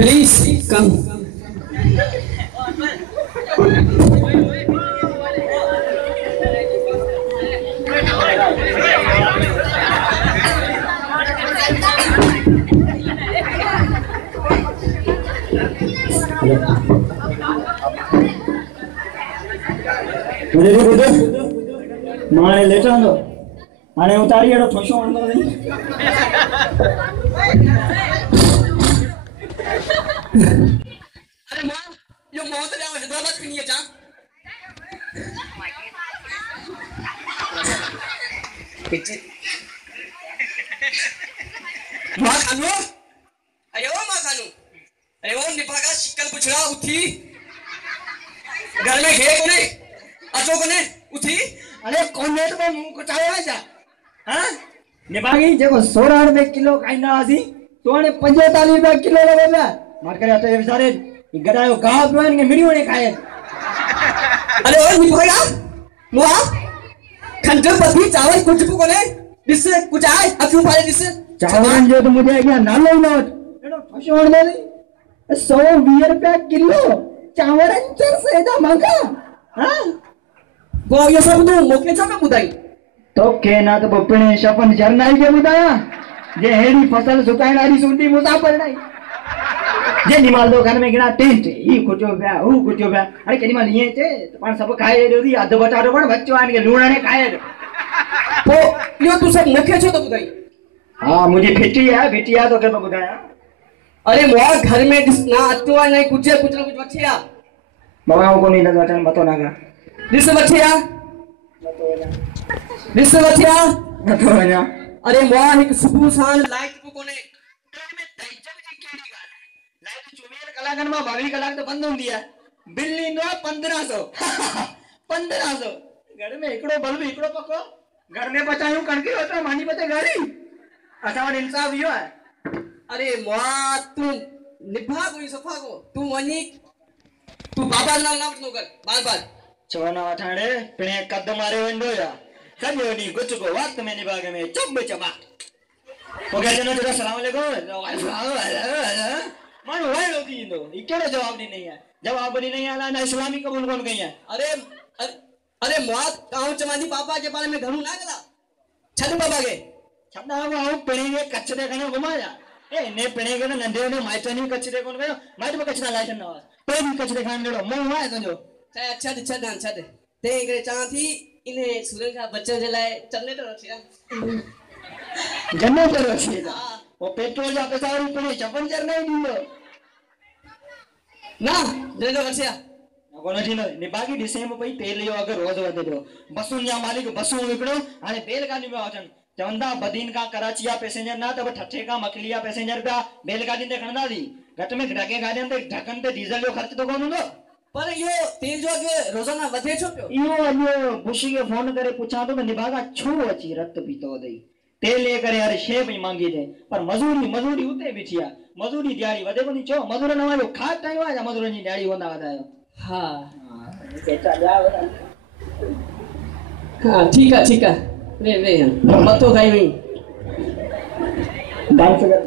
Please come. माने लेटा दो माने उतारी एडो ठोशो वणदो नहीं। अरे मां यो मौत ले हैदराबाद की नहीं है जा। मां खानू अरे ओ मां खानू अरे वो निभागा शिकल पुछड़ा उठी घर में घे कोने अचो कोने उठी। अरे कोने तो मुंह कुटाया जा हां निभागी जेको 16 रुपए किलो खाइना आसी तो ने 45 रुपए किलो लेवेला मार करे अटे विचारे गडायो गाव पिवन के मिड़ी वणे खाए। अरे ओ निभागा मुआ खंडर पति चावल कुछ को कोने दिस कुछ आए अक्यों पाले दिस चावल जो तो मुझे क्या नालो ही ना एडो ठोशो वणदो नहीं 120 रुपए किलो चावल अंचर से एदा महंगा हां वो ये सब तू मोके छो पे बुधाई तो के ना तो बपने शपन जरनाई के बुधाया जे हेड़ी फसल सुकाइणारी सुंडी मुसाफर नहीं जे निमाल दो घर में गिना टेंट ई कुटियो बया ऊ कुटियो बया अरे केनी माल ये छे तो पण सब खाए दी अध बटारो पण बच्चो आन के लूणा ने खाए तो यो तू सब मोके छो तो बुधाई। हां मुझे फिटिया तो के बुधाया। अरे मोआ घर में ना अतवा नहीं कुछ ना कुछ बचिया बाबा को नहीं लगा टन बतो ना का दिस बचिया अरे मोआ एक सुबह सांझ लाइट को कोने ट्रेन में दैजन की केड़ी गाल लाइट 24 कलाकन में 22 कलाक तो बंद होंदी है बिल्ली नो 1500 घर में एकड़ो बल्ब एकड़ो पको घर में बचायूं कणकी होता मानी पते गाड़ी असावन इंसाफ यो है। अरे मोआ तू निभा कोई सफा को तू वनी तू बाबा नाम ना कर बार चवना वठाणे पिणे कद मारे वेंदो या सजो नी कुछ को वक्त में निभाग में चुब चबा ओ कहते न तो अस्सलाम वालेकुम मानो वाय लोती इंदो ई केड़ो जवाब नहीं है जवाब नहीं आला ना इस्लामी कबूल कोन कई है। अरे मोआ काऊ चमानी पापा के बारे में घणू ना गला छद बाबा के छदा वो पिणे के कचरे कने घुमाया ए ने पिणे के नंदे ने माइटनी कचरे कोन गयो माइट में कचरा लाइट न पे भी कचरे खान देड़ो मुंह है तुजो छद ते करे चा थी इने सुरन का बच्चन जे लाए चलने तो रखिया जन्नत तो रखिया वो पेट्रोल जा पैसा और पिणे चपन चर नहीं दींदो ना जने तो रखिया कोन थीनो निबागी डिसेंबर पई तेल यो अगर रोज वधे दो बसुन या मालिक बसू विकड़ो हाने बेलगाड़ी में अचन चवंदा बदीन का कराची या पैसेंजर ना तो ठठे का मकलिया पैसेंजर का बेलगाड़ी ते खणदा दी घट में ढके गाड़ियन ते ढकन ते डीजल जो खर्च तो कोन हुंदो पर यो तेल जो अगे रोजाना वधे छो पियो यो बुशी के फोन करे पूछा तो निभागा छो अची रत पीतो दई तेल ले करे अरे शे पई मांगी दे पर मजूरी उते बिठिया मजूरी दिहाड़ी वधे कोनी छो मजूर न वायो खाट टाइम आ मजूर जी दिहाड़ी वंदा वधायो। हां केचा जाव हां ठीक है वे मतो खाई वई डांस कर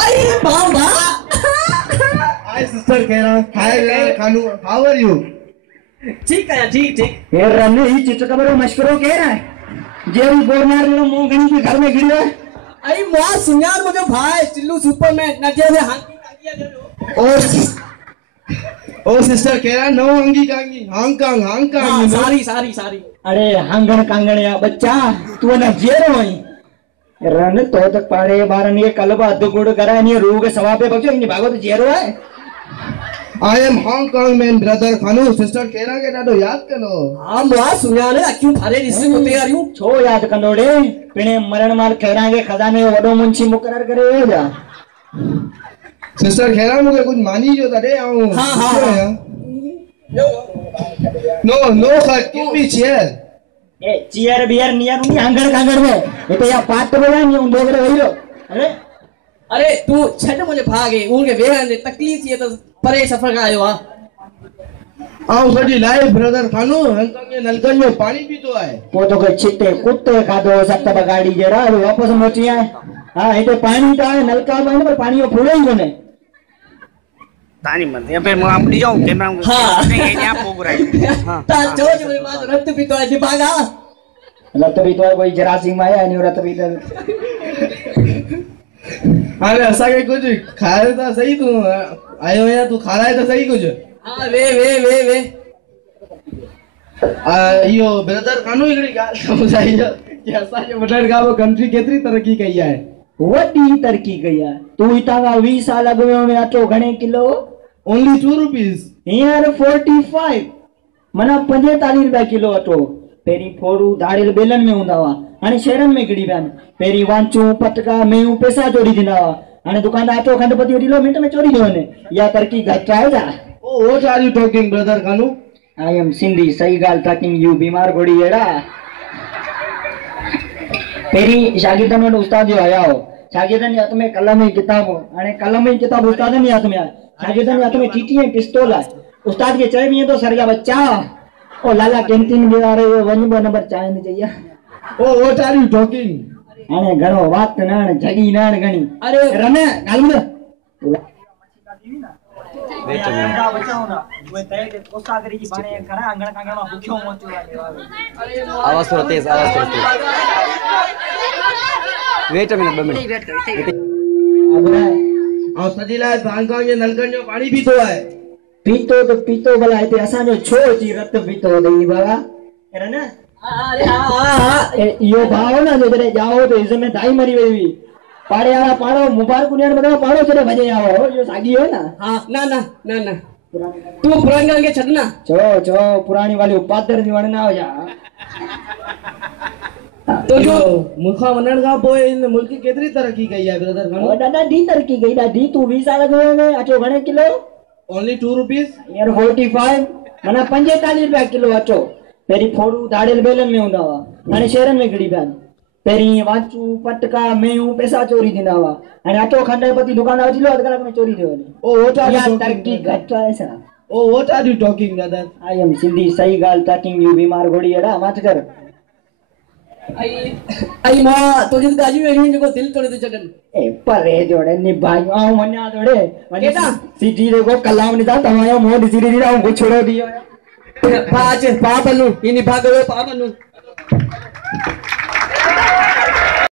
आई बाबा Hi sister Kera. Hi Khanu. How are you? ठीक है ठीक ये रन्ने ही चित्रकबरो मशकरो कह रहा है जेल बोरनार लो मुंह गणी के घर में गिर आई मोआ सुनार मुझे भाई चिल्लू सुपरमैन नदिया में हांगी कांगिया दे Oh sister Kera. No hangi kangi. Hong Kong. हाँ, you know? सारी अरे हांगण कांगण या बच्चा तू ना जेरो है रन तो तक पाड़े बारन ये कलबा अद्दुकुड़ करा नहीं रूह के सवाब पे बच्चों इन्हीं भागो तो जेरो है। I am Hong Kong man brother Khanu. Sister Kera के डालो याद करो। हाँ मोआ सुनार क्यों थारे रिश्ते को तैयार हूँ छो याद कंदोड़े पिने मरण मार खेरा के खजाने वडो मुंशी मुकरर करे हो जा Sister Kera मुझे कुछ मानी जो था दे आऊँ। हाँ No sir. Give me chair. ए चियर बियर नियर नहीं हांगण कांगण में ये तो या पाट तो बोला नहीं उन दोगरे वही लो अरे तू छड़ मुझे भागे उनके वेहन ने तकलीफ थी तो परे सफर का आयो आओ सजी लाइव ब्रदर खानो हंसंग के नलकन में पानी भी तो आए वो तो के छिटे कुत्ते खादो सत्ता बगाड़ी जरा वापस मोटी आए हाँ इते पानी तो है नलका में पर पानी वो फूले ही कोने तानी मत या पे मैं आप डी जाऊं कैमरा में हाँ। नहीं यहाँ पोग रहा है हाँ ता जो जो मां रक्त पीतो है दिभागा रत भी तो कोई जरासीम में आया नहीं रत भी तो अरे ऐसा के कुछ खाए तो सही तू आयो या तू खा रहा है तो सही कुछ हां वे यो ब्रदर कानू इकड़ी गाल समझाइयो कि असा जो ब्रदर का वो कंट्री केतरी तरक्की कई है वडी तरक्की कई है तू इता का 20 साल अगवे में अटो घणे किलो ओनली 2 रुपीस हियर 45 मना 45 रुपया किलो अटो पेरी फोड़ू दाड़ेल बेलन में हुंदा हुआ हाणे शहरन में गिड़ी पिया पेरी वांचू पटका मेऊ पैसा चोरी दिंदा हुआ हाणे दुकानदार अटो खंडपति वठी लो मिंट में चोरी थो वने या तरक्की घट आहे जा ओ what are you talking brother कानू आई एम सिंधी सही गाल टॉकिंग यू बीमार गोड़ी एड़ा पेरी शागिर्दन वटि उस्ताद जो आया हो शागिर्दन जे हथ में कलम ऐं किताब हाणे कलम ऐं किताब उस्तादन जे हथ में आहे शागिर्दन जे हथ में टीटी ऐं पिस्तौल आहे उस्ताद खे चए बि तो सर जा बच्चा ओ लाला कैंटीन में आ रहे हो वञ ॿ नंबर चांहि न चई ओ व्हाट आर यू टॉकिंग हाणे घणो वात नाण जगी नाण घणी अरे रन गाल में आवाज थोड़ा तेज वेट अ मिनट 2 मिनट और सजीला बांका के नलकन जो पानी पीतो है पीतो तो पीतो भला हिते असांजो छो अची रत पीतो ॾेई बाबा रन अरे हां इहो भाव न जो जॾहिं ॼाओ त इज़ में दाई मरी वई हुई पाड़े वाला पाड़ो मुबारक ॾियण बदिरां पाड़ो छॾे भॼे आओ इहो साॻी हो ना हां ना तू पुरानी गाल के छडना छो पुरानी वाली उपादर जी वणना हो जा तो जो मुखा वनण का पोए इन मुल्क की केतरी तरक्की कई है ब्रदर ओ कानू दादा दी तरक्की गई दी तू 20 साल अॻु में अचो घणे किलो ओनली 2 रुपीस यार 45 माना 45 रुपया किलो अचो पेरी फोड़ू दाड़ेल बेलन में हूंदा हुआ हाणे शहरन में गिड़ी पिया पेरी वाचू पटका मेऊ पैसा चोरी थींदा हुआ हाणे अटो खंडपति दुकानदार वठी लो अध कलाक में चोरी थी वञे ओ व्हाट आर या यू तरक्की घट आहे छा ओ what are you talking brother I am Sindhi सही गाल टॉकिंग यू बीमार घोड़ी एड़ा मत कर आई मां तुझे गाजी वेणी जो दिल तोड़े दे छडन ए परे जोड़े निभाई आ मन्या जोड़े केटा? सीधी रे को कलाम नि ता तमायो मोड सीधी दी हूं छोड़ो दियो पाच पा बनू इनी भागो पा बनू